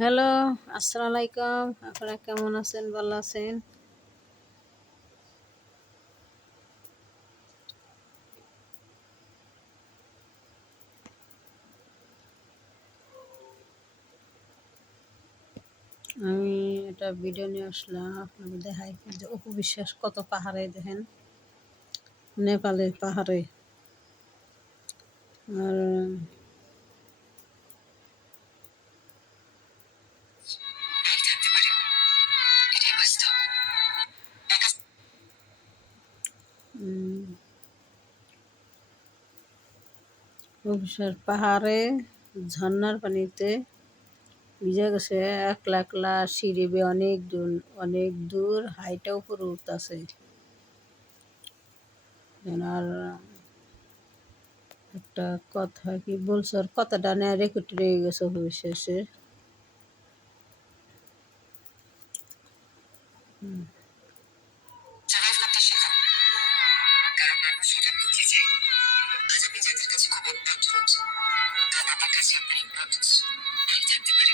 Hello, আসসালামু আলাইকুম। আপনারা কেমন আছেন? ভালো আছেন? আমি একটা ভিডিও নিয়ে আসলাম আপনাদের দেখাই যে অপু বিশ্বাস কত পাহাড়ে দেখেন, নেপালের পাহাড়ে। আর উম, অপু বিশ্বাস পাহাড়ে ঝর্ণার পানিতে ভিজে গেছে, একলা একলা সিঁড়ি বেয়ে অনেক দূর হাইটে উপরে উঠতেছে। আর একটা কথা কি বলছে, আর কথাটা না রেকর্ড রয়ে গেছে অপু বিশ্বাসের। সার্ভাইভ করতে শেখো। কারণ মানুষ হঠাৎ বুঝে যায় আজ আপনি যাদের কাছে খুব ইম্পর্টেন্ট তাদের কাছে আপনার ইম্পর্টেন্স নাই থাকতে পারে।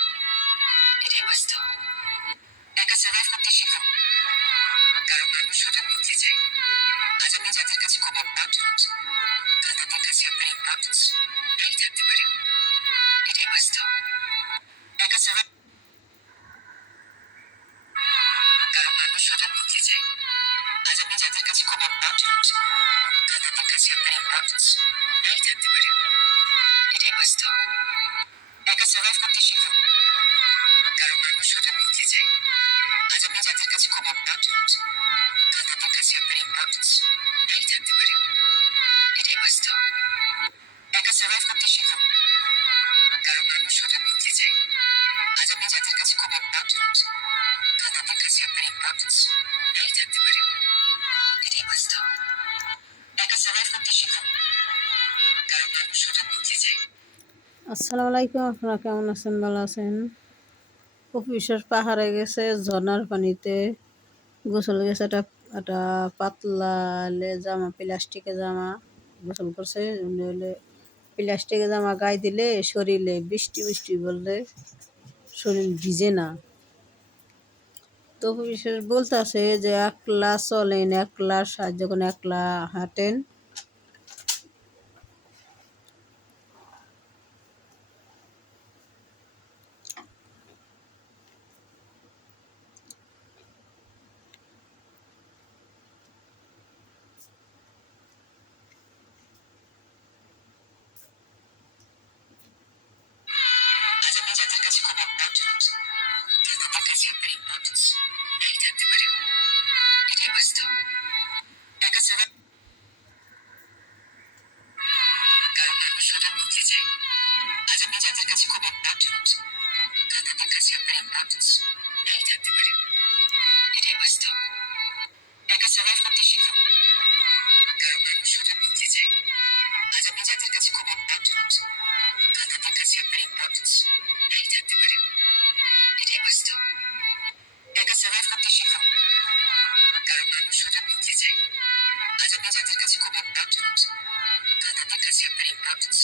এটাই বাস্তব। একা সার্ভাইভ করতে শেখো। কারণ মানুষ হঠাৎ বুঝে যায় আজ আপনি যাদের কাছে খুব ইম্পর্টেন্ট তাদের কাছে আপনার ইম্পর্টেন্স নাই থাকতে পারে। এটাই বাস্তব। একা সার্ভাইভ কারণ মানুষ হঠাৎ বুঝে যায় আজ আপনি যাদের কাছে খুব ইম্পর্টেন্ট তাদের কাছে আপনার ইম্পর্টেন্স নাই থাকতে পারে। এটাই বাস্তব। একা সার্ভাইভ করতে শিখো। কারণ মানুষ হঠাৎ বুঝে যায় আজ আপনি যাদের কাছে খুব ইম্পর্টেন্ট তাদের কাছে আপনার ইম্পর্টেন্স নাই থাকতে পারে। এটাই বাস্তব। একা সার্ভাইভ করতে শিখো। কারণ মানুষ হঠাৎ বুঝে যায় আজ আপনি যাদের কাছে খুব ইম্পর্টেন্ট তাদের কাছে আপনার ইম্পর্টেন্স নাই থাকতে পারে। এটাই বাস্তব। একা সার্ভাইভ করতে শিখো। কারণ মানুষ হঠাৎ বুঝে যায়। আসসালামু আলাইকুম। আপনারা কেমন আছেন? ভালো আছেন? অপু বিশ্বাস পাহাড়ে গেছে ঝর্ণার পানিতে গোসল গেছে, একটা পাতলা জামা, প্লাস্টিকের জামা গোসল করছে। নইলে প্লাস্টিকের জামা গায়ে দিলে শরীরে বৃষ্টি বৃষ্টি বললে শরীর ভিজে না। তো অপু বিশ্বাস বলতেছে যে একলা চলেন, একলা সাহায্য করেন, একলা হাঁটেন। আজ আপনি যাদের কাছে খুব ইম্পর্টেন্ট তাদের কাছে আপনার ইম্পর্টেন্স নাই থাকতে পারে। এটাই বাস্তব। একা সার্ভাইভ কারণ মানুষ হঠাৎ বুঝে যায় আজ আপনি যাদের কাছে খুব ইম্পর্টেন্ট তাদের কাছে আপনার ইম্পর্টেন্স নাই থাকতে পারে। এটাই বাস্তব। একা সার্ভাইভ করতে শিখো। কারণ মানুষ হঠাৎ বুঝে যায় আজ আপনি যাদের কাছে খুব ইম্পর্টেন্ট তাদের কাছে আপনার ইম্পর্টেন্স নাই থাকতে পারে। এটাই বাস্তব। একা সার্ভাইভ করতে শিখো। কারণ মানুষ হঠাৎ বুঝে যায় আজ আপনি যাদের কাছে খুব ইম্পর্টেন্ট তাদের কাছে আপনার ইম্পর্টেন্স